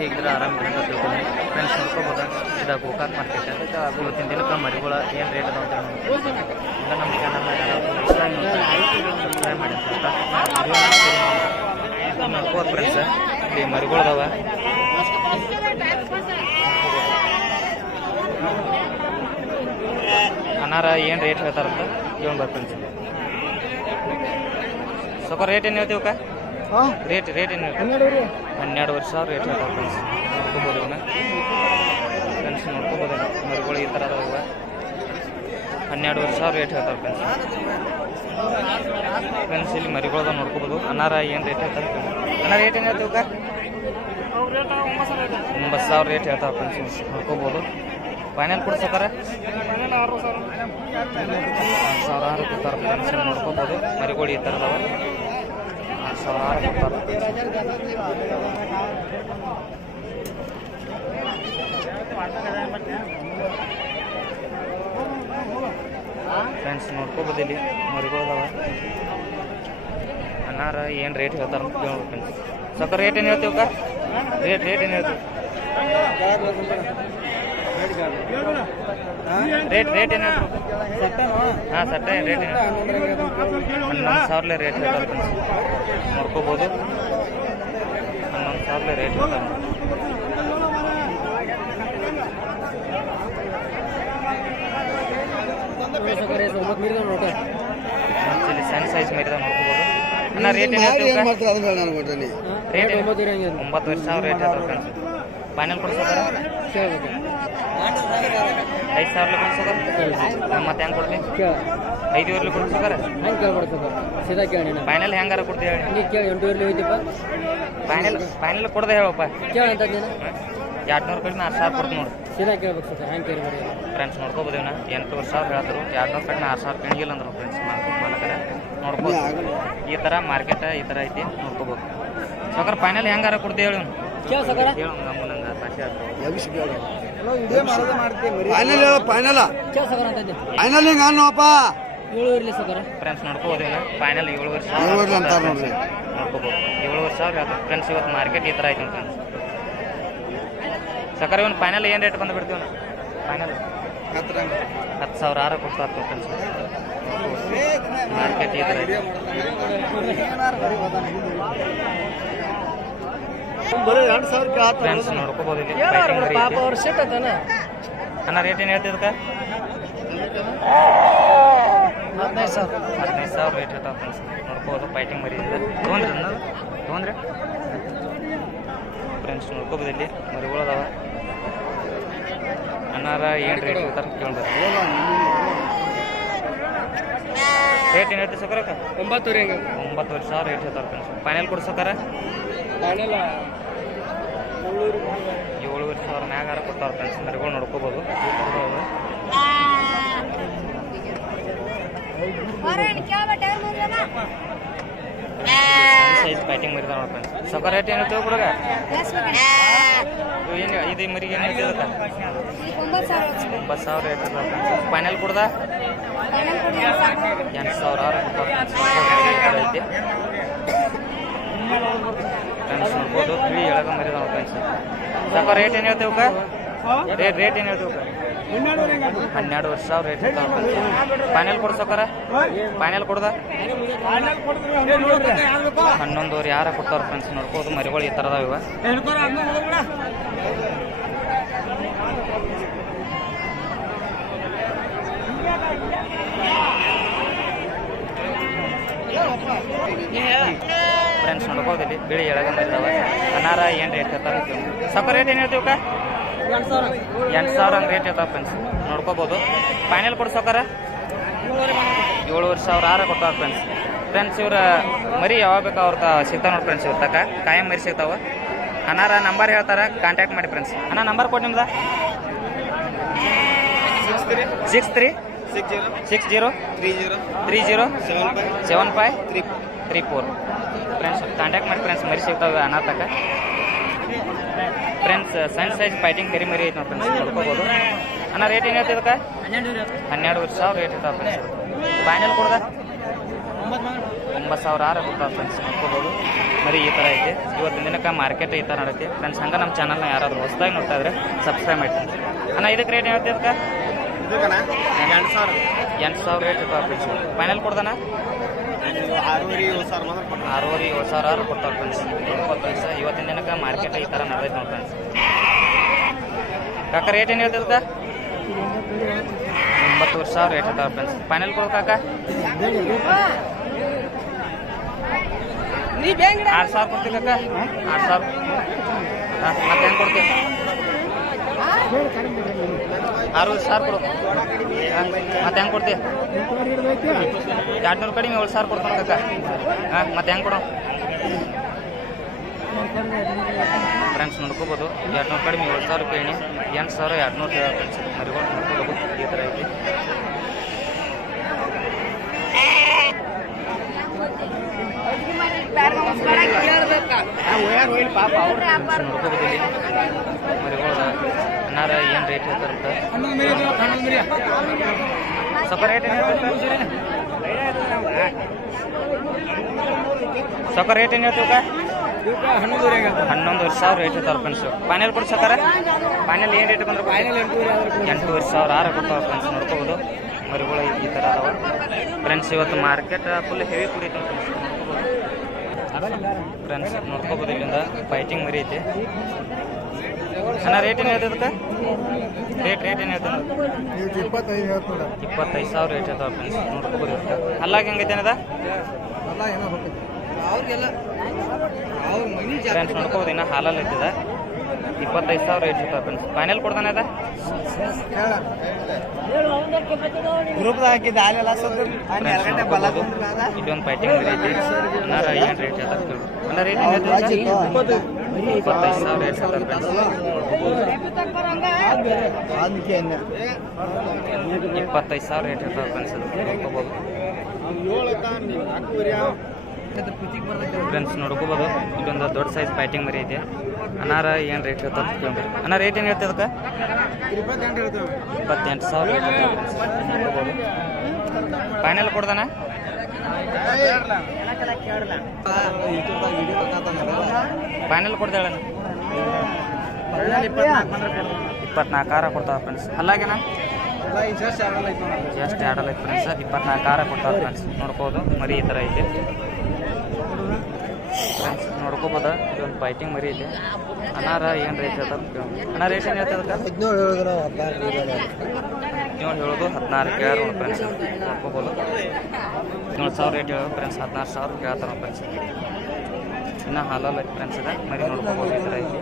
ಹೇಗಿದ್ರೆ ಆರಾಮಿದ್ರೆ ಅಂತ ತಿಳ್ಕೊಂಡು ಫ್ರೆಂಡ್ಸ್ ನೋಡ್ಕೋಬೋದ. ಇದು ಗೋಕಾಕ್ ಮಾರ್ಕೆಟ್. ಇವತ್ತಿನ ದಿನಕ್ಕೆ ಮರಿಗಳ ಏನು ರೇಟ್ ಅದಾವ ಅಂತ ಇಲ್ಲ ನಮ್ಮ ಚಾನಲ್ನ ಸಬ್ಸ್ಕ್ರೈಬ್ ಮಾಡಿ ನೋಡ್ಕೋದು ಫ್ರೆಂಡ್ಸ್. ಇಲ್ಲಿ ಮರಿಗಳದಾವ. ಅನಾರ ಏನು ರೇಟ್ ಹೇಳ್ತಾರಂತ ಕೇಳೋಣ ಫ್ರೆಂಡ್ಸ್. ಸ್ವಲ್ಪ ರೇಟ್ ಏನು ಹೇಳ್ತೀವಕ್ಕ? ರೇಟ್ ಏನು ಹೇಳ್ತೀವಿ? 12,000 ರೇಟ್ ಹೇಳ್ತಾರೆ ಫ್ರೆಂಡ್ಸ್. ನೋಡ್ಕೋಬೋದು ಇವನ್ನ ಫ್ರೆಂಡ್ಸ್. ನೋಡ್ಕೋಬೋದು ಮರಿಗಳು ಈ ಥರ ಅದಾವ. 12,000 ರೇಟ್ ಹೇಳ್ತಾರೆ ಫ್ರೆಂಡ್ಸ್. ಫ್ರೆಂಡ್ಸ್ ಇಲ್ಲಿ ಮರಿಗಳದ ನೋಡ್ಕೋಬೋದು. ಅನಾರ ಏನು ರೇಟ್ ಹೇಳ್ತಾರೆ? ಅನಾರ ರೇಟ್ ಏನು ಹೇಳ್ತೀವಕ್ಕ? 9,000 ರೇಟ್ ಹೇಳ್ತಾರೆ ಫ್ರೆಂಡ್ಸ್. ನೋಡ್ಕೋಬೋದು. ಫೈನಲ್ ಕೊಡ್ಸಕ್ಕಾರ 6,000 ಕೊಡ್ತಾರೆ ಫ್ರೆಂಡ್ಸ್. ನೋಡ್ಕೋಬೋದು ಮರಿಗಳು ಈ ಥರ ಅದಾವ. 6,000 ಕೊಡ್ತಾರೆ. ಫ್ರೆಂಡ್ಸ್ ನೋಡ್ಕೋಬೋದು ಇಲ್ಲಿ ಮರಿಗಳದಾವ. ಅನಾರ ಏನು ರೇಟ್ ಹೇಳ್ತಾರೆ ಅಂತ ಕೇಳ್ಬೇಕು ಫ್ರೆಂಡ್ಸ್. ಸ್ವಲ್ಪ ರೇಟ್ ಏನು ಹೇಳ್ತೀವಕ್ಕ? ರೇಟ್ ಏನು ಹೇಳ್ತೀವಿ? ರೇಟ್ ಏನು ಹೇಳ್ತೀವಿ? ಹಾಂ ಸಟ್ಟೆ ರೇಟ್ ಏನು? 11,000 ರೇಟ್ ಹೇಳ್ತಾರೆ ಫ್ರೆಂಡ್ಸ್. ನೋಡ್ಕೋಬೋದು 11,000 ರೇಟ್ ಹೇಳ್ತಾರೆ. ಇಲ್ಲಿ ಸಣ್ಣ ಸೈಜ್ ಮರಿದ ನೋಡ್ಕೋಬೋದು. ಅಣ್ಣ ರೇಟ್ ಏನು ಹೇಳ್ತೀವಿ? ರೇಟ್ 9,000 ರೇಟ್ ಹೇಳ್ತಾರೆ ಫ್ರೆಂಡ್ಸ್. ಫೈನಲ್ ಕೊಡ್ಸೋದಾರ 5,000 ಕೊಡ್ಸೋದಾರ. ಮತ್ತೆ ಹೆಂಗೆ ಕೊಡ್ತೀನಿ? 5,000 ಕೊಡ್ಸೋದಾರ. ಫೈನಲ್ ಹೆಂಗಾರ ಕೊಡ್ತೀವಿ ಹೇಳಿ? ಫೈನಲ್ ಕೊಡದೆ ಹೇಳಪ್ಪ. 200 ರೂಪಾಯಿ 6,000 ಕೊಡ್ತೀನಿ ನೋಡಿ. ಫ್ರೆಂಡ್ಸ್ ನೋಡ್ಕೋಬೋದು ಇವನ್ನ 8,000 ಹೇಳಿದ್ರು. 200 ರೂಪಾಯಿ 6,000 ಕಣಿಗಿಲ್ಲ ಅಂದ್ರು ಫ್ರೆಂಡ್ಸ್. ಮಾಲಕರ ನೋಡ್ಬೋದು ಈ ಥರ ಮಾರ್ಕೆಟ್ ಈ ಥರ ಐತಿ. ನೋಡ್ಕೋಬೋದು. ಸೋಕರ್ ಫೈನಲ್ ಹೆಂಗಾರ ಕೊಡ್ತೀವಿ ಹೇಳಿ? ಫ್ರೆಂಡ್ಸ್ ನೋಡ್ಕೋಬೋದು ಫೈನಲ್ 7,000 ನೋಡ್ಕೋಬೋದು. 7,000 ಫ್ರೆಂಡ್ಸ್. ಇವತ್ತು ಮಾರ್ಕೆಟ್ ಈ ಥರ ಐತಿ ಫ್ರೆಂಡ್ಸ್. ಸಕರ್ ಇವನ್ ಫೈನಲ್ ಏನು ರೇಟ್ ಬಂದು ಬಿಡ್ತೀವಿ? ಫೈನಲ್ 10,000 ಕೊಡ್ತಾರೆ ಫ್ರೆಂಡ್ಸ್. ಮಾರ್ಕೆಟ್ ಈ ಥರ ಐತಿ. ಫ್ರೆಂಡ್ಸ್ ನೋಡ್ಕೋಬೋದು ಇಲ್ಲಿ ಅಣ್ಣ ರೇಟ್ ಏನು ಹೇಳ್ತಿದ್ಕ? 15,000 ರೇಟ್ ಇರ್ತಾವೆ ಫ್ರೆಂಡ್ಸ್. ನೋಡ್ಕೋಬೋದು ಫೈಟಿಂಗ್ ಮರಿ ಇದೆ. ತೊಗೊಂಡ್ರಿ ಫ್ರೆಂಡ್ಸ್. ನೋಡ್ಕೋಬೋದು ಇಲ್ಲಿ ಮರಿಗಳದಾವ. ಅನ್ನಾರ ಏನು ರೇಟ್ ಇರ್ತಾರೆ ಕೇಳ್ತಾರೆ. ರೇಟ್ ಏನು ಹೇಳ್ತೀವಿ ಸಕರಕ್ಕ? 9,000 ರೇಟ್ ಇರ್ತಾರೆ ಫ್ರೆಂಡ್ಸ್. ಫೈನಲ್ ಕೊಡ್ಸೋಕಾರ 7,000 ಮ್ಯಾಗಾರ ಕೊಡ್ತಾರೆ ಫ್ರೆಂಡ್ಸ್. ಮರಿಗಳು ನೋಡ್ಕೋಬೋದು. ಸೈಜ್ ಫೈಟಿಂಗ್ ಮರಿದ ನೋಡಿ ಫ್ರೆಂಡ್ಸ್. ಸಕರ್ ರೇಟ್ ಏನು ಹೇಳ್ತೀವಿ ಹುಡುಗ? ಏನು ಇದು ಮರಿಗೆ ಏನು ಹೇಳ್ತೀವಿ? 9,000 ರೇಟ್ ಇರ್ತದೆ ಫ್ರೆಂಡ್ಸ್. ಫೈನಲ್ ಕೊಡ್ದ 8,000 ಐತಿ ಫ್ರೆಂಡ್ಸ್. ನೋಡ್ಬೋದು ತಿಳಿ ಎಳಗ ಮರಿದ ಫ್ರೆಂಡ್ಸ್. ಸಕರ್ ರೇಟ್ ಏನು ಹೇಳ್ತೀವಕ್ಕ? ರೇಟ್ ಏನು ಹೇಳ್ತೀವಕ್ಕ? 12,000 ರೇಟ್ ಇರ್ತಾವೆ ಫ್ರೆಂಡ್ಸ್. ಫೈನಲ್ ಕೊಡ್ಸೋಕಾರ ಫೈನಲ್ ಕೊಡ್ದ 11,000 ಯಾರ ಕೊಡ್ತಾರ ಫ್ರೆಂಡ್ಸ್. ನೋಡ್ಬೋದು ಮರಿಗಳು ಈ ಥರದಾವ ಇವ. ಫ್ರೆಂಡ್ಸ್ ನೋಡ್ಬೋದು ಇಲ್ಲಿ ಬಿಳಿ ಎಳಗ ಮರಿದಾವ. ಅನಾರ ಏನು ರೇಟ್ ಇರ್ತಾವೆ? ಸಕರ್ ರೇಟ್ ಏನು ಹೇಳ್ತೀವಕ್ಕ? 8,000 ಹಂಗೆ ರೇಟ್ ಇರ್ತಾವೆ ಫ್ರೆಂಡ್ಸ್. ನೋಡ್ಕೋಬೋದು. ಫೈನಲ್ ಕೊಡ್ಸೋಕಾರ 7,000 ಕೊಡ್ತಾವೆ ಫ್ರೆಂಡ್ಸ್. ಫ್ರೆಂಡ್ಸ್ ಇವ್ರ ಮರಿ ಯಾವಾಗ ಬೇಕು ಅವ್ರ ಸಿಗ್ತಾವೆ ನೋಡಿ ಫ್ರೆಂಡ್ಸ್. ಇವ್ರ ತಕ ಕಾಯಂ ಮರಿ ಸಿಗ್ತಾವೆ. ಅನಾರ ನಂಬರ್ ಹೇಳ್ತಾರೆ, ಕಾಂಟ್ಯಾಕ್ಟ್ ಮಾಡಿ ಫ್ರೆಂಡ್ಸ್. ಅಣ್ಣ ನಂಬರ್ ಕೊಟ್ಟು ನಿಮ್ದು? 6360307534 ಫ್ರೆಂಡ್ಸ್. ಕಾಂಟ್ಯಾಕ್ಟ್ ಮಾಡಿ ಫ್ರೆಂಡ್ಸ್. ಮರಿ ಸಿಗ್ತಾವೆ ಅಣ್ಣ ತಕ ಫ್ರೆಂಡ್ಸ್. ಸಣ್ಣ ಸೈಜ್ ಫೈಟಿಂಗ್ ಕರಿ ಮರಿ ಐತೆ ನೋಡಿ ಫ್ರೆಂಡ್ಸ್. ನೋಡ್ಕೋಬೋದು. ಅಣ್ಣ ರೇಟ್ ಏನು ಹೇಳ್ತಿದ್ದಕ್ಕ? 12,000 ರೇಟ್ ಇರ್ತಾವೆ ಫ್ರೆಂಡ್ಸ್. ಫೈನಲ್ ಕೊಡ್ದ 9,000 ಕೊಡ್ತಾವೆ ಫ್ರೆಂಡ್ಸ್. ನೋಡ್ಕೋಬೋದು. ಮರಿ ಈ ಥರ ಐತಿ. ಇವತ್ತಿನ ದಿನಕ್ಕೆ ಮಾರ್ಕೆಟ್ ಈ ಥರ ನಡೈತಿ ಫ್ರೆಂಡ್ಸ್. ಹಂಗೆ ನಮ್ಮ ಚಾನಲ್ನ ಯಾರಾದರೂ ಹೊಸದಾಗಿ ನೋಡ್ತಾ ಇದ್ರೆ ಸಬ್ಸ್ಕ್ರೈಬ್ ಮಾಡ್ತೀನಿ ಅಣ್ಣ. ಇದಕ್ಕೆ ರೇಟ್ ಹೇಳ್ತೀವಿ ಅದಕ್ಕೆ 8,000 ರೇಟ್ ಇರ್ತಾವೆ ಫ್ರೆಂಡ್ಸ್. ಫೈನಲ್ ಕೊಡ್ದಾನ 6,500 ಕೊಡ್ತಾವೆ ಫ್ರೆಂಡ್ಸ್. ಫ್ರೆಂಡ್ಸ್ ಇವತ್ತಿನ ದಿನಕ್ಕೆ ಮಾರ್ಕೆಟ್ ಈ ಥರ ನಡೆದೈತೆ ನೋಡಿ ಫ್ರೆಂಡ್ಸ್. ಕಾಕ ರೇಟ್ ಏನು ಹೇಳ್ತದ 9,000 ರೇಟ್ ಇರ್ತಾವೆ ಫ್ರೆಂಡ್ಸ್. ಫೈನಲ್ ಕೊಡು ಕಾಕ 8,000 ಕೊಡ್ತೀವಿ ಕಾಕ. 8,000 ಮತ್ತೆ ಹೆಂಗೆ ಕೊಡ್ತೀವಿ 60,000 ಕೊಡು. ಮತ್ತೆ ಹೆಂಗೆ ಕೊಡ್ತೀವಿ 200 ಕಡಿಮೆ 7,000 ಕೊಡ್ತಾನೆ ಕಾಕ. ಮತ್ತೆ ಹೆಂಗೆ ಕೊಡು ಫ್ರೆಂಡ್ಸ್ ನೋಡ್ಕೋಬೋದು. 200 ಕಡಿಮೆ 7,000 ರೂಪಾಯಿ 8,200 ಫ್ರೆಂಡ್ಸ್. ಮರಿಗಳು ನೋಡ್ಕೋಬೋದು ಈ ಥರ ಐತಿ. ನೋಡ್ಕೋಬೋದು ಇಲ್ಲಿ ಮರಿಗಳು ಅನ್ನಾರ ಏನು ರೇಟ್ ಹೇಳ್ತಾರಂತ. ಸ್ವಲ್ಪ ರೇಟ್ ಏನು ಹೇಳ್ತಾರೆ ಸೊಕ್ಕ ರೇಟ್ ಏನು ಹೇಳ್ತೀವಿ 11,000 ರೇಟ್ ಇರ್ತಾವೆ ಫ್ರೆಂಡ್ಸ್. ಫೈನಲ್ ಕೊಡಿ ಸಕಾರ. ಫೈನಲ್ ಏನು ರೇಟ್ ಬಂದ್ರೆ 8,500 ಕೊಡ್ತಾವೆ ಫ್ರೆಂಡ್ಸ್. ನೋಡ್ಕೋಬೋದು ಮರಿಗಳು ಈ ಥರ ಅದಾವ ಫ್ರೆಂಡ್ಸ್. ಇವತ್ತು ಮಾರ್ಕೆಟ್ ಫುಲ್ ಹೆವಿ ಕುಡಿತು ಫ್ರೆಂಡ್ಸ್. ನೋಡ್ಕೋಬೋದು ಇಲ್ಲಿಂದ ಫೈಟಿಂಗ್ ಮರಿ ಐತಿ ಅಣ್ಣ. ರೇಟ್ ಏನು ಹೇಳ್ತದಕ್ಕೆ ರೇಟ್ ಏನು ಹೇಳ್ತಾನೆ 25,000 ರೇಟ್ ಇರ್ತಾವೆ ಫ್ರೆಂಡ್ಸ್. ನೋಡ್ಕೋಬೋದು ಇವತ್ತು ಅಲ್ಲಾಗ ಹೆಂಗೈತೆ ಏನದ ಫ್ರೆಂಡ್ಸ್. ನೋಡ್ಕೋಬೋದು ಇನ್ನು ಹಾಲಲ್ಲಿ ಐತದ 25,000 ರೇಟ್ ಇರ್ತಾವೆ ಫ್ರೆಂಡ್ಸ್. ಫೈನಲ್ ಕೊಡ್ತಾನೆ ಅದ ಇದೊಂದು ಫೈಟಿಂಗ್ ಮರಿ ಐತಿ ಅನ್ನಾರ ಏನು ರೇಟ್ ಹೇಳ್ತಾರೆ ಅಣ್ಣ. ರೇಟ್ ಏನು ಹೇಳ್ತಾರೆ 25,000 ರೇಟ್ ಹೇಳ್ತಾರೆ ಫ್ರೆಂಡ್ಸ್. 25,000 ರೇಟ್ ಇರ್ತಾವೆ ಫ್ರೆಂಡ್ಸ್. ನೋಡ್ಕೋಬೋದು ಫ್ರೆಂಡ್ಸ್. ನೋಡ್ಕೋಬೋದು ಇದೊಂದು ದೊಡ್ಡ ಸೈಜ್ ಫೈಟಿಂಗ್ ಮರಿ ಐತಿ ಅನ್ನಾರ ಏನು ರೇಟ್ ಹೇಳ್ತಾರೆ ಕೇಳ್ರಿ ಅಣ್ಣ. ರೇಟ್ ಏನು ಹೇಳ್ತದೆ ಅದಕ್ಕೆ 28,000 ರೇಟ್ ಹೇಳ್ತಾರೆ ಫ್ರೆಂಡ್ಸ್. ನೋಡ್ಕೋಬೋದು ಫೈನಲ್ ಕೊಡ್ದಾನ ಫೈನಲ್ ಕೊಡ್ದಾಳ 24,000 ಕೊಡ್ತಾವೆ ಫ್ರೆಂಡ್ಸ್. ಅಲ್ಲಾಗೇನ ಜಸ್ಟ್ ಆಡಲ್ ಐತೆ ಫ್ರೆಂಡ್ಸ್. 24,000 ಕೊಡ್ತಾವೆ ಫ್ರೆಂಡ್ಸ್. ನೋಡ್ಬೋದು ಮರಿ ಈ ಥರ ಐತೆ ಫ್ರೆಂಡ್ಸ್. ನೋಡ್ಕೋಬೋದು ಇದೊಂದು ಫೈಟಿಂಗ್ ಮರಿ ಐತೆ ಅನ್ನಾರ ಏನು ರೇಟ್ ಹೇಳ್ತಾರೆ ಅಣ್ಣ. ರೇಟ್ ಏನು ಹೇಳ್ತದೆ 17 ಹೇಳೋದು 16 ಕೇಳೋರು ಫ್ರೆಂಡ್ಸ್. ನೋಡ್ಕೋಬೋದು 17,000 ರೇಟ್ ಹೇಳೋದು ಫ್ರೆಂಡ್ಸ್. 16,000 ಕೇಳ್ತಾರೆ ಫ್ರೆಂಡ್ಸ್. ಇನ್ನು ಹಾಲಲ್ಲಿ ಐತೆ ಫ್ರೆಂಡ್ಸ್. ಇದೆ ಮರಿ ನೋಡ್ಕೋಬೋದು ಈ ಥರ ಐತಿ.